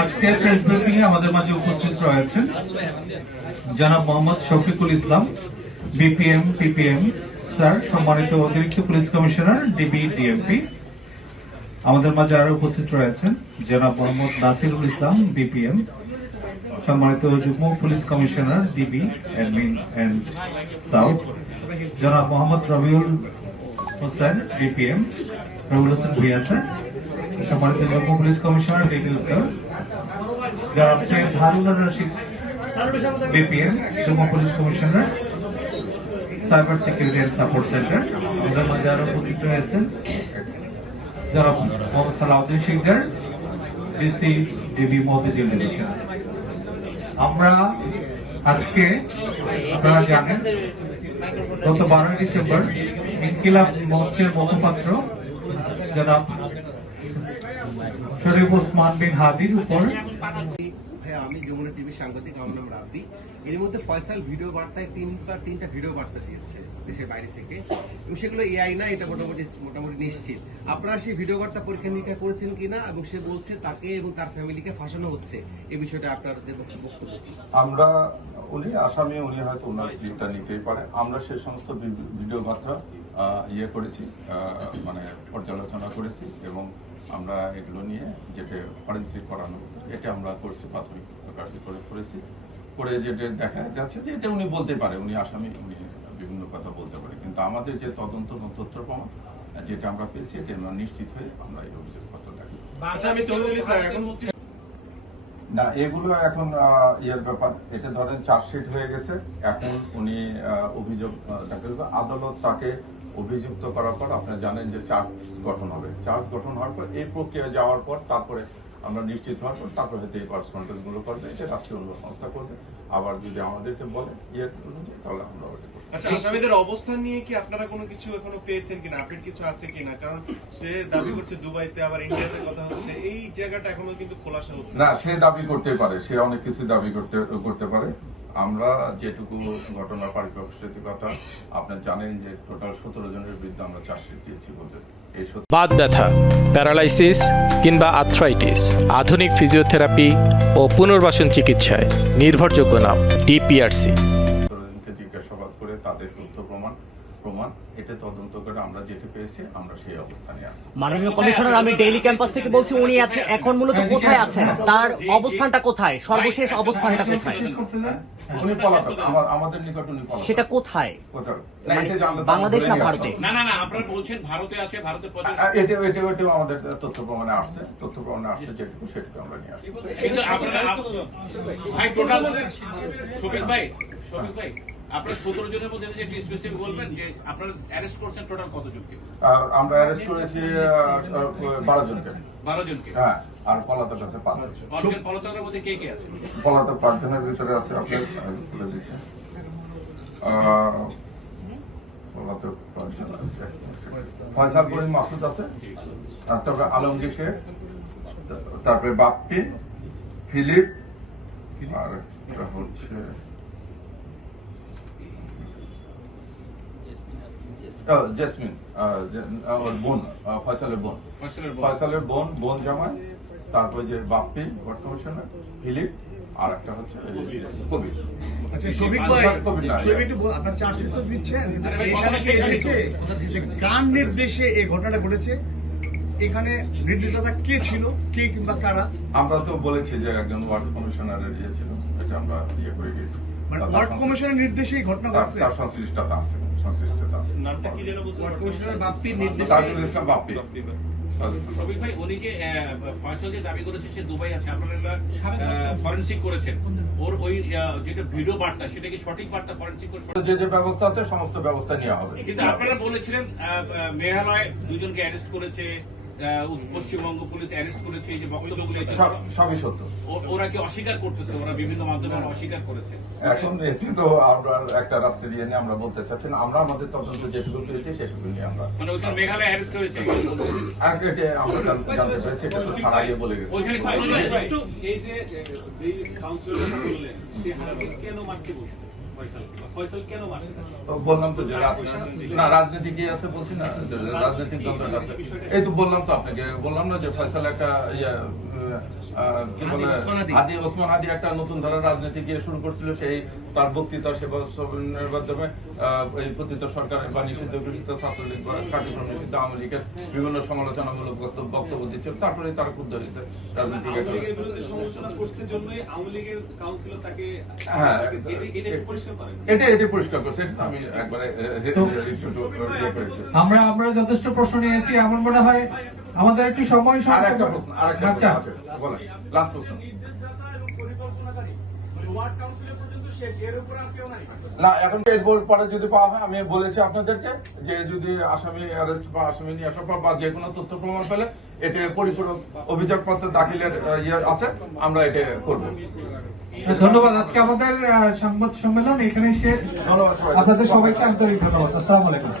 আজকের press briefing এ আমাদের মাঝে উপস্থিত রয়েছেন জনাব Mohammad Shafiqul Islam, BPM PPM sir, সম্মানিত অতিরিক্ত পুলিশ কমিশনার ডিবি ডিএমপি। আমাদের মাঝে আরো উপস্থিত রয়েছেন জনাব মোহাম্মদ নাসিরুল ইসলাম, বিপিএম, সম্মানিত যুগ্ম police commissioner DB admin and south, জনাব মোহাম্মদ রবিউল হোসেন, বিপিএম, রবিউল হোসেন ভুইয়া স্যার, সম্মানিত যুগ্ম পুলিশ কমিশনার ডিবি উত্তর, জনাব সৈয়দ হারুনুর রশিদ, বিপিএম, যুগ্ম police commissioner cyber security and support centre. আমাদের মাঝে আরো উপস্থিত রয়েছেন জনাব Mohammad Salauddin Sikder, DC DB Motijheel division. আমরা আজকে আপনারা জানেন গত 12 ডিসেম্বর ইনকিলাব মঞ্চের মুখপাত্র জনাব শরীফ ওসমান বিন হাদির উপর আমি যমুনা টিভি সাংবাদিক, আমার নাম রাব্বি। এর মধ্যে ফয়সাল ভিডিও বার্তায় তিনটা ভিডিও বার্তা দিয়েছে দেশের বাইরে থেকে, এবং সেগুলো এআই না, এটা মোটামুটি নিশ্চিত। আপনারা সেই ভিডিও বার্তা পরীক্ষা নিরীক্ষা করেছেন কিনা, এবং সে বলছে তাকে এবং তার ফ্যামিলিকে ফাঁসানো হচ্ছে, এই বিষয়টা আপনাদের বক্তব্য? আমরা উনি আসামি, উনি হয়তো ওনার ক্লিপটা নিতেই পারে। আমরা সে সমস্ত ভিডিও বার্তা করেছি, মানে পর্যালোচনা করেছি, এবং আমরা এগুলো নিয়ে যেটা ফরেন্সিক করানো এটা আমরা করছি, প্রাথমিক কার্যকরী করেছি। করে যেটা দেখা যাচ্ছে যে এটা উনি বলতে পারে, উনি আসামি, উনি বিভিন্ন কথা বলতে পারে, কিন্তু আমাদের যে তদন্ত এবং তথ্য প্রমাণ যেটা আমরা পেয়েছি এটা আমরা নিশ্চিত হয়ে আমরা এই অভিযোগপত্র দেখি না। এগুলো এখন ইয়ের ব্যাপার, এটা ধরেন চার্জশিট হয়ে গেছে, এখন উনি অভিযোগ দাখিল, আদালত তাকে অভিযুক্ত করার পর আপনারা জানেন যে চার্জ গঠন হবে। চার্জ গঠন হওয়ার পর এই প্রক্রিয়া যাওয়ার পর তারপরে আমরা নিশ্চিত হওয়ার পর তারপরে হয়তো এই পার্সোনাল গুলো করবে, এটা রাষ্ট্রীয় অন্য সংস্থা করবে। আবার যদি আমাদেরকে বলে অনুযায়ী তাহলে আমরা ওটা করবো। আচ্ছা, আসামিদের অবস্থান নিয়ে কি আপনারা কোনো কিছু এখনো পেয়েছেন কিনা, আপডেট কিছু আছে কিনা? কারণ সে দাবি করছে দুবাইতে, আবার ইন্ডিয়াতে কথা হচ্ছে, এই জায়গাটা এখনো কিন্তু খোলাসা হচ্ছে না। সে দাবি করতে পারে, সে অনেক কিছু দাবি করতে পারে। আমরা যেটুকু ঘটনার পারিপ্রেক্ষিকতা আপনারা জানেন যে টোটাল 17 জনের বিরুদ্ধে আমরা চার্জশিট দিয়েছি বলতে। বাত ব্যথা, প্যারালাইসিস কিংবা আর্থ্রাইটিস, আধুনিক ফিজিওথেরাপি ও পুনর্বাসন চিকিৎসায় নির্ভরযোগ্য নাম ডিপিআরসি। জিজ্ঞাসাবাদ করে তাদের তথ্য প্রমাণ এটা তদন্ত করে আমরা যেটা পেয়েছি আমরা সেই অবস্থানে আছি। মাননীয় কমিশনার, আমি ডেইলি ক্যাম্পাস থেকে বলছি, উনি এখন মূলত কোথায় আছেন, তার অবস্থানটা কোথায়, সর্বশেষ অবস্থানটা কোথায়? উনি পলাতক, আমাদের নিকট উনি পলাতক। সেটা কোথায়? বাংলাদেশ না ভারতে? না, আপনারা বলছেন ভারতে আছে, ভারতের এটাও আমাদের তথ্য প্রমাণে আসছে, যেটুকু সেটুকু আমরা নিয়ে আসছি। কিন্তু আপনারা ভাই টোটাল শফিক ভাই আপনারা 17 জনের মধ্যে যে স্পেসিফিক বলবেন যে আপনারা অ্যারেস্ট করছেন টোটাল কতজনকে? আমরা অ্যারেস্ট করেছি 12 জনকে। 12 জনকে? হ্যাঁ, আর পলাতক আছে 5 জন। পলাতকের মধ্যে কে কে আছে? পলাতক 5 জনের ভিতরে আছে আপনার বলে দিচ্ছি, পলাতক 5 জন আছে। ফয়সাল করিম মাসুদ আছে, তারপরে আলমগীর শেখ, তারপরে বাপ্পি, ফিলিপ, আর হচ্ছে জেসমিন, বোন, ফয়সালের বোন জামাই, তারপরে যে বাপ্পি কমিশনার, ফিলিপ, আর একটা হচ্ছে কবির। আচ্ছা শফিক ভাই, কবির না, শফিক একটু আপনার চার্জশিট তো দিচ্ছেন, কিন্তু আরে ভাই, এখানে কথা কি শেষ এসেছে যে কার নির্দেশে এই ঘটনাটা ঘটেছে, এখানে নির্দেশদাতা কে ছিল, কে কিংবা কারা? আমরা তো বলেছি যে একজন ওয়ার্ড কমিশনারের ইয়ে ছিল, এটা আমরা ইয়ে করে গেছি। মানে ওয়ার্ড কমিশনের নির্দেশে এই ঘটনা ঘটছে? তার সংশ্লিষ্টতা আছে। নামটা কি যেন বলছেন? ওয়ার্ড কমিশনার বাপ্পির নির্দেশে তাজুল ইসলাম বাপ্পি। শফিক ভাই, উনি যে ফয়সাল যে দাবি করেছে সে দুবাই আছে, আপনারা ফরেনসিক করেছেন, ওর ওই যেটা ভিডিও বার্তা সেটা কি সঠিক বার্তা? ফরেনসিক করে যে যে ব্যবস্থা আছে সমস্ত ব্যবস্থা নেওয়া হবে। কিন্তু আপনারা বলেছিলেন মেঘালয় দুজনকে অ্যারেস্ট করেছে, পশ্চিমবঙ্গ পুলিশ অ্যারেস্ট করেছে, এই যে বক্তব্যগুলো সবই সত্য। ওরা কি অস্বীকার করতেছে? ওরা বিভিন্ন মাধ্যমে অস্বীকার করেছে। এখন এটি তো আমরা একটা রাষ্ট্রের ইয়ে নিয়ে আমরা বলতে চাচ্ছি না। আমরা আমাদের তদন্ত যেটুকু পেয়েছি সেটুকু নিয়ে আমরা মানে ওইখানে মেঘালয় অ্যারেস্ট হয়েছে, আগে আমরা জানতে পেরেছি, এটা তো সারা ইয়ে বলে গেছে। ওইখানে একটু এই যে কাউন্সিলর বললেন সে হারাকে কেন মারতে বলছে ফয়সাল কেন মারছে? তো বললাম তো যে না রাজনীতি কি আছে বলছি না, যে রাজনৈতিক দ্বন্দ্ব আছে। এই তো বললাম তো আপনাকে, বললাম না যে ফয়সাল একটা কি বলে ওসমান হাদি একটা নতুন ধারার রাজনীতি গিয়ে শুরু করছিল। সেই তার বক্তৃতা সেবা সবনের মাধ্যমে এই পতিত সরকারের বা নিষিদ্ধ ঘোষিত ছাত্রলীগ বা কার্যক্রম নিষিদ্ধ আওয়ামী লীগের বিভিন্ন সমালোচনামূলক বক্তব্য দিচ্ছে, তারপরে তারা ক্ষুব্ধ হয়েছে রাজনীতি। আওয়ামী লীগের বিরুদ্ধে সমালোচনা করছে জন্যই আওয়ামী লীগের কাউন্সিলর তাকে হ্যাঁ এটা পরিষ্কার করেন। এটি পরিষ্কার করছে, এটা আমি একবারে ইয়ে করেছি। আমরা যথেষ্ট প্রশ্ন নিয়েছি, এমন মনে হয় আমাদের একটু সময় আর একটা প্রশ্ন আচ্ছা আছে, বলেন লাস্ট প্রশ্ন। না এখন এর পরে যদি পাওয়া হয়, আমি বলেছি আপনাদেরকে যে যদি আসামি অ্যারেস্ট বা আসামি নিয়ে আসার পর বা যে কোনো তথ্য প্রমাণ পেলে এটা পরিপূরক অভিযোগপত্র দাখিলের ইয়ে আছে, আমরা এটা করব। ধন্যবাদ। আজকে আমাদের সংবাদ সম্মেলন এখানে শেষ। ধন্যবাদ সবাই। আপনাদের সবাইকে আন্তরিক ধন্যবাদ। আসসালামু আলাইকুম।